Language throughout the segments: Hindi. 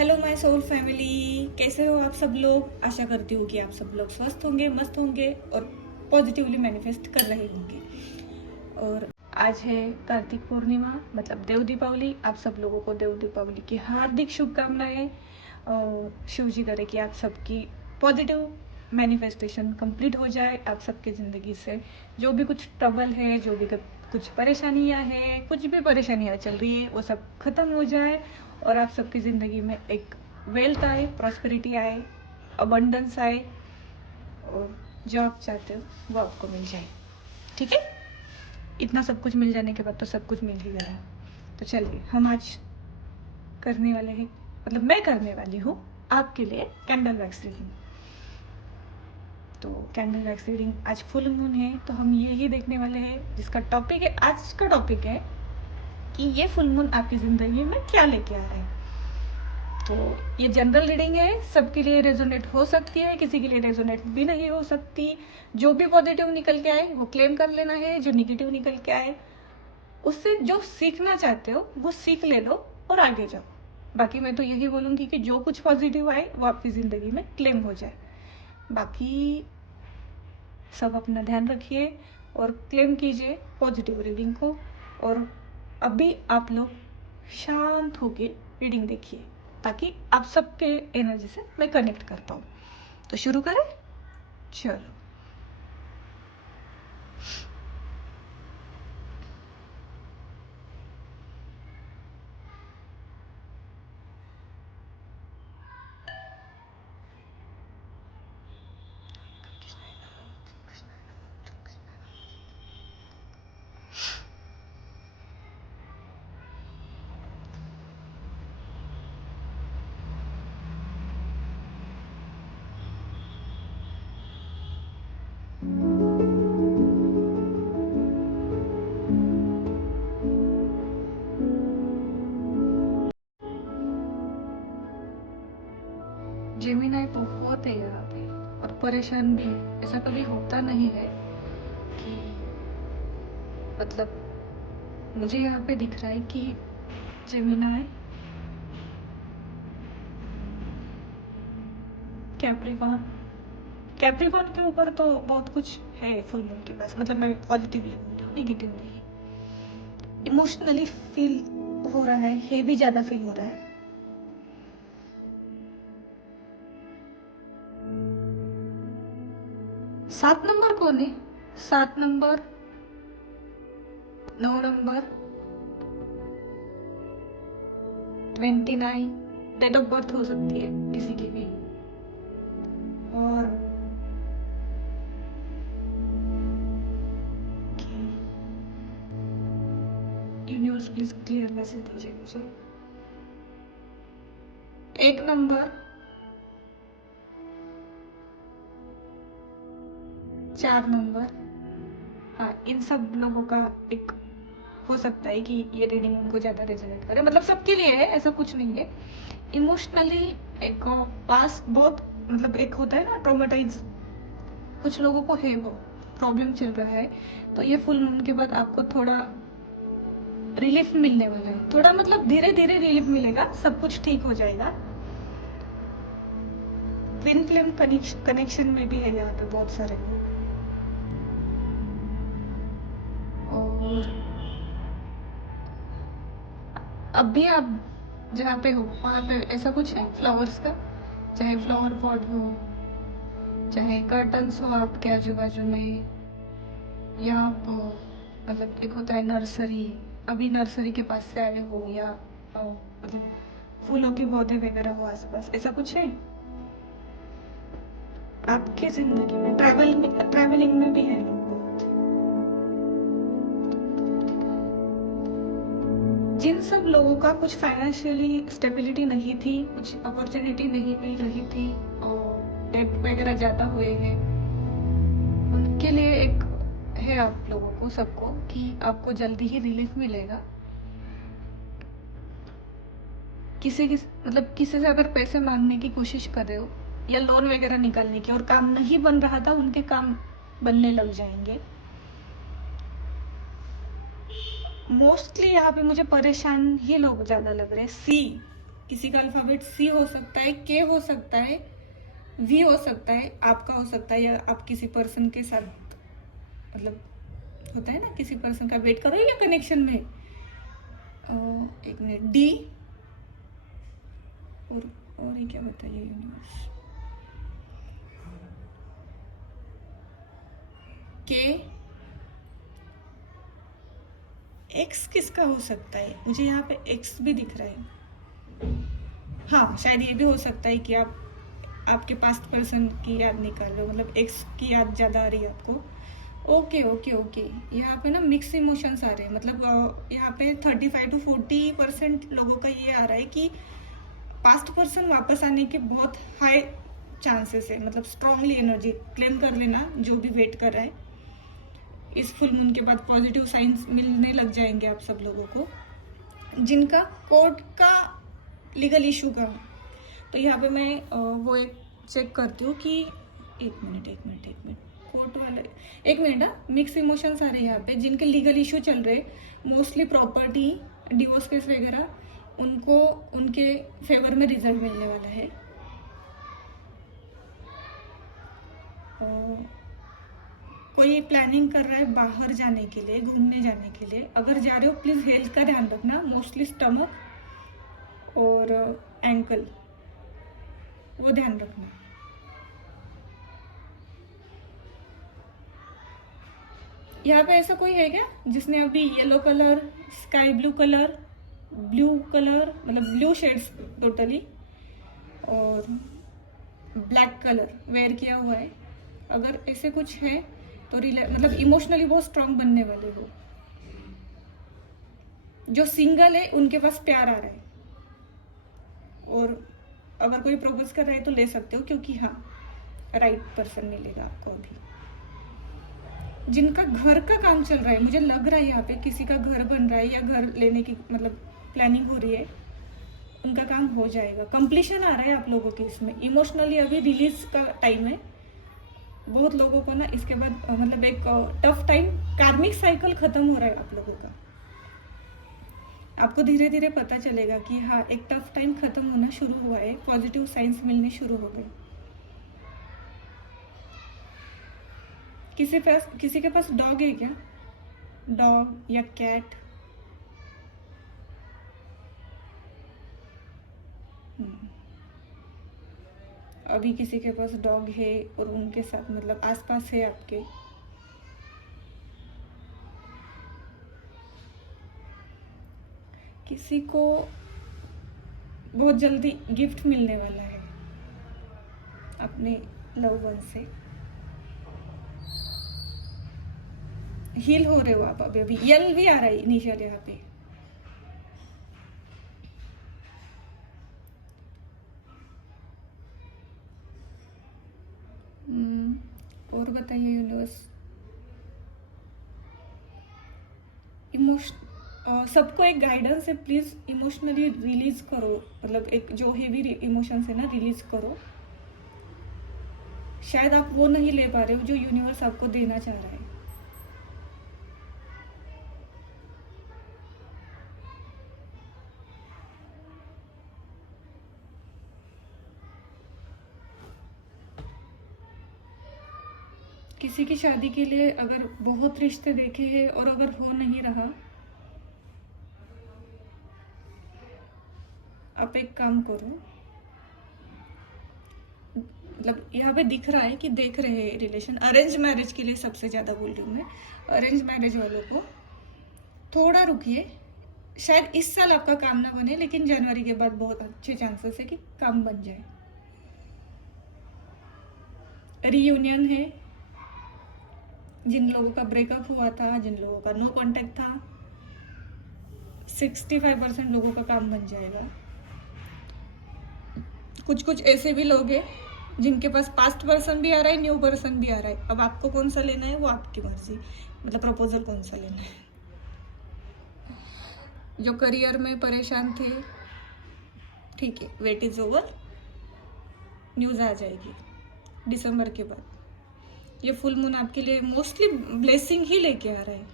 हेलो माय सोल फैमिली, कैसे हो आप सब लोग। आशा करती हूँ कि आप सब लोग स्वस्थ होंगे, मस्त होंगे और पॉजिटिवली मैनिफेस्ट कर रहे होंगे। और आज है कार्तिक पूर्णिमा, मतलब देव दीपावली। आप सब लोगों को देव दीपावली की हार्दिक शुभकामनाएं। शिव जी करे कि आप सबकी पॉजिटिव मैनिफेस्टेशन कंप्लीट हो जाए। आप सबकी ज़िंदगी से जो भी कुछ ट्रबल है, जो भी कुछ परेशानियां हैं, कुछ भी परेशानियां चल रही है, वो सब खत्म हो जाए और आप सबकी ज़िंदगी में एक वेल्थ आए, प्रॉस्पेरिटी आए, अबंडेंस आए और जो आप चाहते हो वो आपको मिल जाए। ठीक है, इतना सब कुछ मिल जाने के बाद तो सब कुछ मिल ही गया। तो चलिए, हम आज करने वाले हैं, मतलब मैं करने वाली हूँ आपके लिए कैंडल वैक्स रीडिंग। तो कैंडल वैक्स रीडिंग, आज फुल मून है तो हम यही देखने वाले हैं, जिसका टॉपिक है, आज का टॉपिक है कि ये फुल मून आपकी ज़िंदगी में क्या लेके आ रहा है। तो ये जनरल रीडिंग है, सबके लिए रेजोनेट हो सकती है, किसी के लिए रेजोनेट भी नहीं हो सकती। जो भी पॉजिटिव निकल के आए वो क्लेम कर लेना है, जो निगेटिव निकल के आए उससे जो सीखना चाहते हो वो सीख ले लो और आगे जाओ। बाकी मैं तो यही बोलूँगी कि जो कुछ पॉजिटिव आए वो आपकी ज़िंदगी में क्लेम हो जाए। बाकी सब अपना ध्यान रखिए और क्लेम कीजिए पॉजिटिव रीडिंग को। और अभी आप लोग शांत होके रीडिंग देखिए ताकि आप सबके एनर्जी से मैं कनेक्ट कर पाऊँ। तो शुरू करें, चलो। जेमिनाई बहुत है यहाँ पे और परेशान भी है। ऐसा कभी होता नहीं है कि, मतलब मुझे यहाँ पे दिख रहा है कि जेमिनाई, कैप्रिकॉर्न, कैप्रिकॉर्न के ऊपर तो बहुत कुछ है फुल मून के पास। मतलब मैं पॉजिटिव नेगेटिव नहीं, इमोशनली फील हो रहा है भी ज़्यादा फील हो रहा है। सात नंबर कौन है? 7 number, 9 number, 29 date of birth हो सकती है किसी की भी। और यूनिवर्स प्लीज क्लियर मैसेज दीजिए मुझे। 1 नंबर, 4 नंबर। हाँ, इन सब लोगों का एक हो सकता है कि ये रीडिंग उनको ज़्यादा रेजोनेट करे। मतलब सबके लिए है, ऐसा कुछ नहीं है। इमोशनली एक पास बहुत, मतलब एक होता है ना ट्रोमेटाइज, कुछ लोगों को है वो प्रॉब्लम चल रहा है। तो ये फुल मून के बाद आपको थोड़ा रिलीफ मिलने वाला है। थोड़ा मतलब धीरे धीरे रिलीफ मिलेगा, सब कुछ ठीक हो जाएगा। ट्विन फ्लेम कनेक्शन में भी है यहाँ पे बहुत सारे लोग। और अब भी आप जहाँ पे हो वहाँ पे ऐसा कुछ है फ्लावर्स का, चाहे फ्लावर पॉट हो, चाहे कर्टन्स हो आपके आजू बाजू में, या आप मतलब एक होता है नर्सरी, अभी नर्सरी के पास से आए हो, या मतलब फूलों के पौधे वगैरह हो आसपास, ऐसा कुछ है आपके जिंदगी में। ट्रैवलिंग में भी है लोग बहुत। जिन सब लोगों का कुछ फाइनेंशियली स्टेबिलिटी नहीं थी, कुछ अपॉर्चुनिटी नहीं मिल रही थी और डेट वगैरह ज़्यादा हुए हैं, उनके लिए एक है आप लोगों को सबको कि आपको जल्दी ही रिलीफ मिलेगा। मतलब किसी से अगर पैसे मांगने की कोशिश कर रहे हो या लोन वगैरह निकालने की और काम नहीं बन रहा था, उनके काम बनने लग जाएंगे। मोस्टली यहाँ पे मुझे परेशान ही लोग ज़्यादा लग रहे हैं। सी, किसी का अल्फाबेट सी हो सकता है, के हो सकता है, वी हो सकता है, आपका हो सकता है, या आप किसी पर्सन के साथ मतलब होता है ना, किसी पर्सन का वेट करो या कनेक्शन में। एक मिनट, डी और ये क्या बताइए यूनिवर्स, के, एक्स किसका हो सकता है? मुझे यहाँ पे एक्स भी दिख रहा है। हाँ, शायद ये भी हो सकता है कि आप आपके पास्ट पर्सन की याद निकाल रहे हो, मतलब एक्स की याद ज़्यादा आ रही है आपको। ओके ओके ओके, यहाँ पे ना मिक्स इमोशंस आ रहे हैं, मतलब यहाँ पे 35 to 40% लोगों का ये आ रहा है कि पास्ट पर्सन वापस आने के बहुत हाई चांसेस है, मतलब स्ट्रांगली एनर्जी क्लेम कर लेना जो भी वेट कर रहा है। इस फुल मून के बाद पॉजिटिव साइंस मिलने लग जाएंगे आप सब लोगों को, जिनका कोर्ट का लीगल इशू का। तो यहाँ पे मैं वो एक चेक करती हूँ कि एक मिनट कोर्ट वाला, एक मिनट, मिक्स इमोशंस आ रहे हैं यहाँ पे, जिनके लीगल इशू चल रहे, मोस्टली प्रॉपर्टी, डिवोर्स केस वगैरह, उनको उनके फेवर में रिजल्ट मिलने वाला है। कोई प्लानिंग कर रहा है बाहर जाने के लिए, घूमने जाने के लिए, अगर जा रहे हो प्लीज़ हेल्थ का ध्यान रखना, मोस्टली स्टमक और एंकल, वो ध्यान रखना। यहाँ पे ऐसा कोई है क्या जिसने अभी yellow colour, sky blue colour, मतलब ब्लू शेड्स टोटली, और ब्लैक कलर वेयर किया हुआ है? अगर ऐसे कुछ है तो मतलब इमोशनली बहुत स्ट्रांग बनने वाले हो। जो सिंगल है उनके पास प्यार आ रहा है, और अगर कोई प्रपोज कर रहा है तो ले सकते हो, क्योंकि हाँ राइट पर्सन मिलेगा आपको अभी। जिनका घर का काम चल रहा है, मुझे लग रहा है यहाँ पे किसी का घर बन रहा है या घर लेने की मतलब प्लानिंग हो रही है, उनका काम हो जाएगा। कंप्लीशन आ रहा है आप लोगों के इसमें, इमोशनली अभी रिलीज का टाइम है बहुत लोगों को ना। इसके बाद मतलब एक टफ टाइम, कार्मिक साइकिल खत्म हो रहा है आप लोगों का। आपको धीरे धीरे पता चलेगा कि हाँ एक टफ टाइम खत्म होना शुरू हुआ है, पॉजिटिव साइंस मिलने शुरू हो गए। किसी के पास डॉग है क्या? डॉग या कैट? अभी किसी के पास डॉग है और उनके साथ मतलब आसपास है आपके। किसी को बहुत जल्दी गिफ्ट मिलने वाला है अपने लव वन से। हील हो रहे हो आप अभी यल भी आ रहा है इनिशियल यहाँ पे। और बताइए यूनिवर्स, सबको एक गाइडेंस है, प्लीज इमोशनली रिलीज करो, मतलब एक जो हेवी इमोशंस है ना रिलीज करो। शायद आप वो नहीं ले पा रहे हो जो यूनिवर्स आपको देना चाह रहा है। किसी की शादी के लिए अगर बहुत रिश्ते देखे हैं और अगर हो नहीं रहा, आप एक काम करो, मतलब यहाँ पे दिख रहा है कि देख रहे हैं रिलेशन, अरेंज मैरिज के लिए सबसे ज़्यादा बोल रही हूँ मैं। अरेंज मैरिज वालों को थोड़ा रुकिए, शायद इस साल आपका काम ना बने, लेकिन जनवरी के बाद बहुत अच्छे चांसेस है कि काम बन जाए। रीयूनियन है, जिन लोगों का ब्रेकअप हुआ था, जिन लोगों का नो कांटेक्ट था, 65% लोगों का काम बन जाएगा। कुछ ऐसे भी लोग हैं जिनके पास पास्ट पर्सन भी आ रहा है, न्यू पर्सन भी आ रहा है। अब आपको कौन सा लेना है वो आपकी मर्जी, मतलब प्रपोजल कौन सा लेना है। जो करियर में परेशान थे, ठीक है, वेट इज ओवर, न्यूज़ आ जाएगी दिसंबर के बाद। ये फुल मून आपके लिए मोस्टली ब्लेसिंग ही लेके आ रहा है।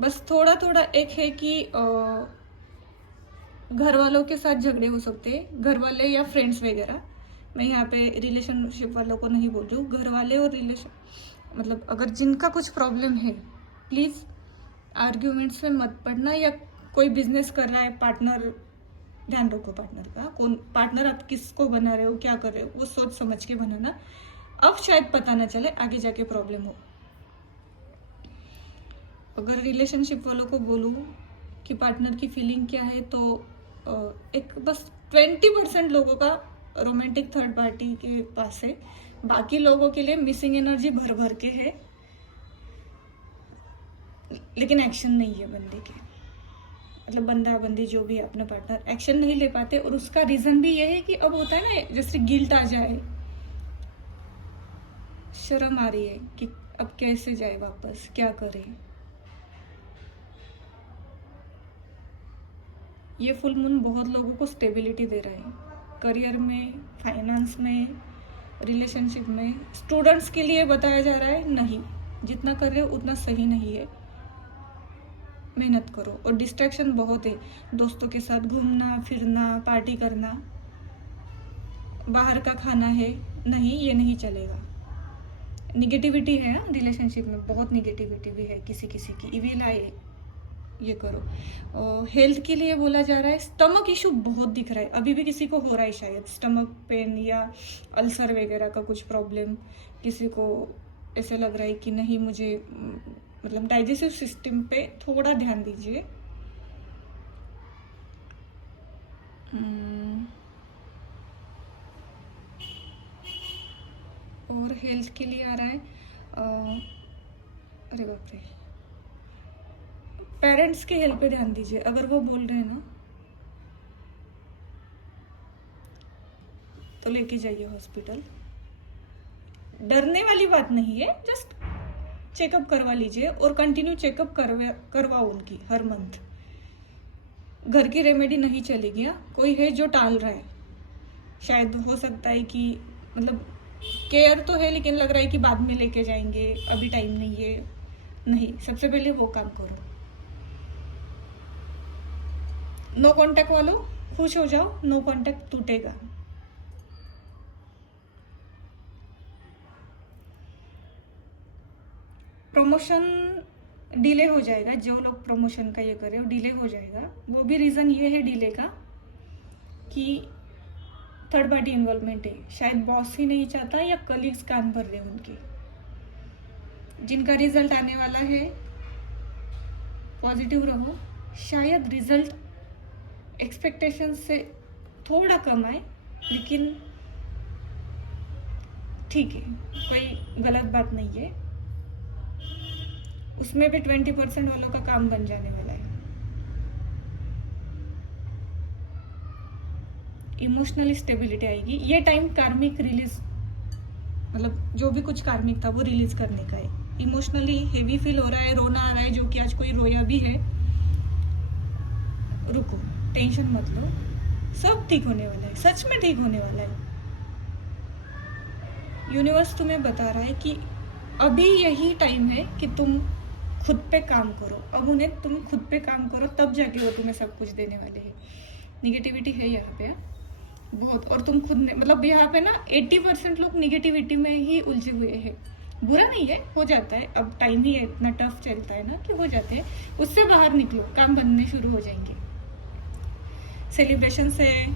बस थोड़ा थोड़ा एक है कि घर वालों के साथ झगड़े हो सकते हैं, घर वाले या फ्रेंड्स वगैरह। मैं यहाँ पे रिलेशनशिप वालों को नहीं बोल रही हूँ, घर वाले और रिलेशन मतलब अगर जिनका कुछ प्रॉब्लम है, प्लीज़ आर्ग्यूमेंट्स में मत पड़ना। या कोई बिजनेस कर रहा है पार्टनर, ध्यान रखो पार्टनर का, कौन पार्टनर आप किसको बना रहे हो, क्या कर रहे हो, वो सोच समझ के बनाना। अब शायद पता ना चले, आगे जाके प्रॉब्लम हो। अगर रिलेशनशिप वालों को बोलूँ कि पार्टनर की फीलिंग क्या है, तो एक बस 20% लोगों का रोमांटिक थर्ड पार्टी के पास है, बाकी लोगों के लिए मिसिंग एनर्जी भर भर के है, लेकिन एक्शन नहीं है बंदे के। मतलब बंदा बंदी जो भी है, अपना पार्टनर एक्शन नहीं ले पाते। और उसका रीजन भी ये है कि अब होता है ना, जैसे गिल्ट आ जाए, शर्म आ रही है कि अब कैसे जाए वापस, क्या करे। ये फुल मून बहुत लोगों को स्टेबिलिटी दे रहा है, करियर में, फाइनेंस में, रिलेशनशिप में। स्टूडेंट्स के लिए बताया जा रहा है नहीं, जितना कर रहे हो उतना सही नहीं है, मेहनत करो। और डिस्ट्रैक्शन बहुत है, दोस्तों के साथ घूमना फिरना, पार्टी करना, बाहर का खाना है, नहीं ये नहीं चलेगा। निगेटिविटी है ना रिलेशनशिप में, बहुत निगेटिविटी भी है, किसी किसी की इविल आए, ये करो। हेल्थ के लिए बोला जा रहा है, स्टमक इशू बहुत दिख रहा है, अभी भी किसी को हो रहा है शायद, स्टमक पेन या अल्सर वगैरह का कुछ प्रॉब्लम। किसी को ऐसे लग रहा है कि नहीं मुझे मतलब डाइजेस्टिव सिस्टम पे थोड़ा ध्यान दीजिए। और हेल्थ के लिए आ रहा है, अरे बाप रे, पेरेंट्स के हेल्थ पे ध्यान दीजिए। अगर वो बोल रहे हैं ना, तो लेके जाइए हॉस्पिटल। डरने वाली बात नहीं है, जस्ट चेकअप करवा लीजिए, और कंटिन्यू चेकअप करवाओ उनकी हर मंथ। घर की रेमेडी नहीं चलेगी। कोई है जो टाल रहा है, शायद हो सकता है कि मतलब केयर तो है, लेकिन लग रहा है कि बाद में लेके जाएंगे, अभी टाइम नहीं है। नहीं, सबसे पहले वो काम करो। नो कांटेक्ट वालों खुश हो जाओ, नो कांटेक्ट टूटेगा। प्रमोशन डिले हो जाएगा, जो लोग प्रमोशन का ये कर रहे हो डिले हो जाएगा। वो भी रीज़न ये है डिले का कि थर्ड पार्टी इन्वॉल्वमेंट है, शायद बॉस ही नहीं चाहता या कलीग्स कान भर रहे हैं उनके। जिनका रिजल्ट आने वाला है, पॉजिटिव रहो, शायद रिजल्ट एक्सपेक्टेशन से थोड़ा कम आए, लेकिन ठीक है, कोई गलत बात नहीं है। उसमें भी 20% वालों का काम बन जाने वाला है। इमोशनल स्टेबिलिटी आएगी। ये टाइम कार्मिक रिलीज, मतलब जो भी कुछ कार्मिक था वो रिलीज करने का है। इमोशनली हेवी फील हो रहा है, रोना आ रहा है, जो कि आज कोई रोया भी है, रुको, टेंशन मत लो, सब ठीक होने वाला है, सच में ठीक होने वाला है। यूनिवर्स तुम्हें बता रहा है कि अभी यही टाइम है कि तुम खुद पे काम करो। अब उन्हें तुम खुद पे काम करो, तब जाके वो तुम्हें सब कुछ देने वाले हैं। निगेटिविटी है यहाँ पे बहुत, और तुम खुद ने मतलब यहाँ पे ना 80% लोग निगेटिविटी में ही उलझे हुए हैं। बुरा नहीं है, हो जाता है, अब टाइम ही इतना टफ चलता है ना कि हो जाते हैं। उससे बाहर निकलो, काम बनने शुरू हो जाएंगे। सेलिब्रेशन है,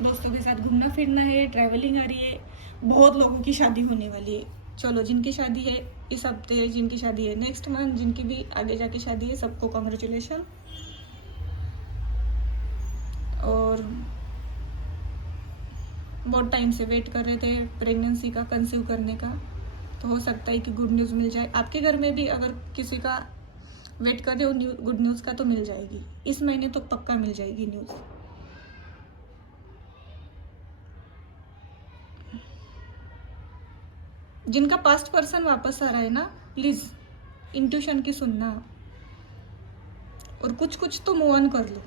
दोस्तों के साथ घूमना फिरना है, ट्रैवलिंग आ रही है, बहुत लोगों की शादी होने वाली है। चलो, जिनकी शादी है इस हफ्ते, जिनकी शादी है नेक्स्ट मंथ, जिनकी भी आगे जाके शादी है, सबको कॉन्ग्रेचुलेशन। और बहुत टाइम से वेट कर रहे थे प्रेगनेंसी का, कंसीव करने का, तो हो सकता है कि गुड न्यूज़ मिल जाए। आपके घर में भी अगर किसी का वेट कर रहे हो गुड न्यूज़ का, तो मिल जाएगी इस महीने, तो पक्का मिल जाएगी न्यूज़। जिनका पास्ट पर्सन वापस आ रहा है ना, प्लीज़ इंट्यूशन की सुनना, और कुछ कुछ तो मूव ऑन कर लो।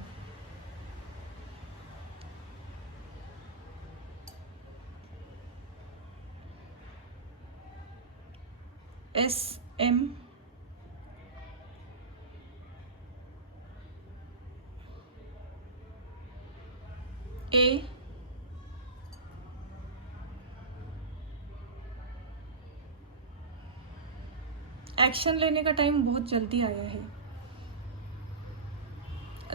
SM ए एक्शन लेने का टाइम बहुत जल्दी आया है।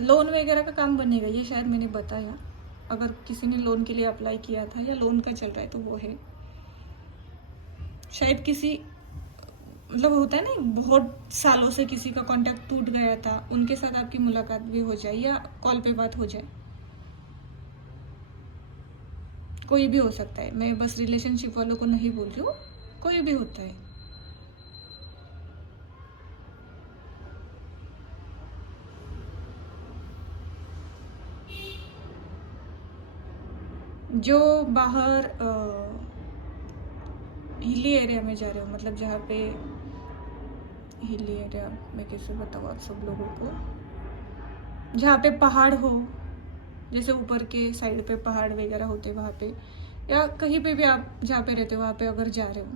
लोन वगैरह का काम बनेगा, ये शायद मैंने बताया। अगर किसी ने लोन के लिए अप्लाई किया था या लोन का चल रहा है तो वो है। शायद किसी मतलब होता है ना, बहुत सालों से किसी का कांटेक्ट टूट गया था, उनके साथ आपकी मुलाकात भी हो जाए या कॉल पे बात हो जाए। कोई भी हो सकता है, मैं बस रिलेशनशिप वालों को नहीं बोल रही हूँ, कोई भी होता है। जो बाहर हिली एरिया में जा रहे हो, मतलब जहाँ पे हिली एरिया में कैसे बताऊँ आप सब लोगों को, जहाँ पे पहाड़ हो, जैसे ऊपर के साइड पे पहाड़ वगैरह होते वहाँ पे, या कहीं पे भी आप जहाँ पे रहते हो वहाँ पे अगर जा रहे हो,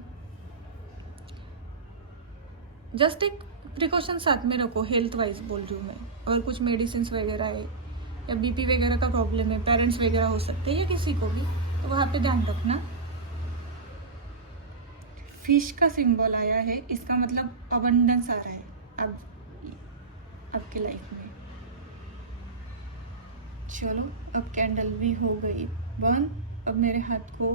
जस्ट एक प्रिकॉशन साथ में रखो। हेल्थ वाइज बोल रही हूँ मैं। और कुछ मेडिसिन वगैरह है या बीपी वगैरह का प्रॉब्लम है, पेरेंट्स वगैरह हो सकते हैं या किसी को भी, तो वहाँ पे ध्यान रखना। फिश का सिंबल आया है, इसका मतलब अबंडेंस आ रहा है अब आपके लाइफ में। चलो अब कैंडल भी हो गई बंद। अब मेरे हाथ को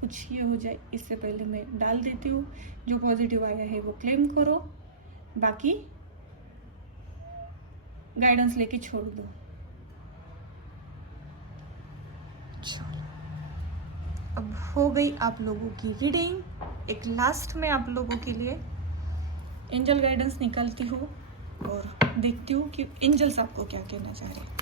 कुछ ये हो जाए इससे पहले मैं डाल देती हूँ। जो पॉजिटिव आया है वो क्लेम करो, बाकी गाइडेंस लेके छोड़ दो। चलो अब हो गई आप लोगों की रीडिंग। एक लास्ट में आप लोगों के लिए एंजल गाइडेंस निकालती हूँ और देखती हूँ कि एंजल्स आपको क्या कहना चाह रहे हैं।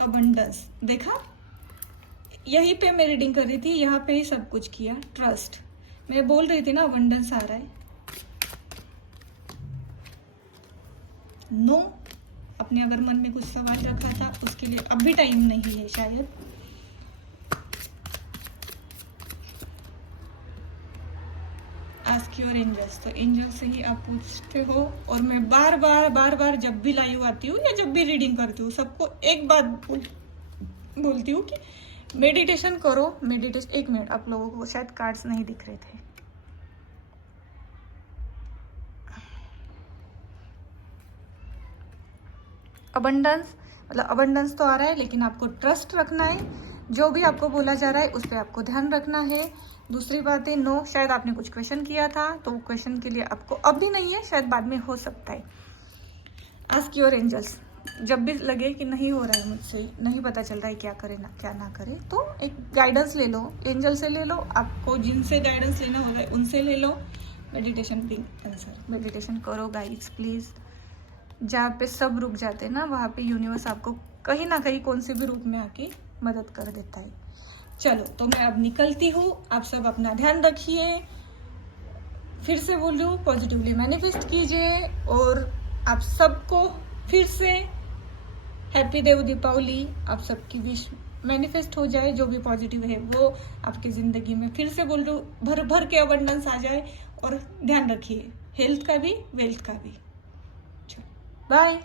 अबंडेंस देखा, यहीं पे मैं रीडिंग कर रही थी, यहाँ पे ही सब कुछ किया। ट्रस्ट, मैं बोल रही थी ना अबंडेंस आ रहा है। नो, अपने अगर मन में कुछ सवाल रखा था उसके लिए अभी टाइम नहीं है शायद। आस्क योर एंजल्स, तो एंजल से ही आप पूछते हो। और मैं बार बार जब भी लाइव आती हूँ या जब भी रीडिंग करती हूँ, सबको एक बात बोलती हूँ कि मेडिटेशन करो। मेडिटेशन, एक मिनट, आप लोगों को शायद कार्ड्स नहीं दिख रहे थे। अबंडेंस मतलब अबंडेंस तो आ रहा है, लेकिन आपको ट्रस्ट रखना है। जो भी आपको बोला जा रहा है उस पर आपको ध्यान रखना है। दूसरी बात है, नो, शायद आपने कुछ क्वेश्चन किया था तो क्वेश्चन के लिए आपको अभी नहीं है, शायद बाद में हो सकता है। आस्क योर एंजल्स, जब भी लगे कि नहीं हो रहा है मुझसे, नहीं पता चल रहा है क्या करे ना क्या ना करे, तो एक गाइडेंस ले लो, एंजल से ले लो। आपको जिनसे गाइडेंस लेना होगा उनसे ले लो। मेडिटेशन भी आंसर, मेडिटेशन करो गाइड्स प्लीज़। जहाँ पे सब रुक जाते हैं ना, वहाँ पे यूनिवर्स आपको कहीं ना कहीं कौन से भी रूप में आके मदद कर देता है। चलो तो मैं अब निकलती हूँ, आप सब अपना ध्यान रखिए। फिर से बोल रही हूँ, पॉजिटिवली मैनिफेस्ट कीजिए। और आप सबको फिर से हैप्पी देव दीपावली। आप सबकी विश मैनिफेस्ट हो जाए, जो भी पॉजिटिव है वो आपकी ज़िंदगी में, फिर से बोल रही हूँ, भर भर के अबंडेंस आ जाए। और ध्यान रखिए हेल्थ का भी, वेल्थ का भी। बाय।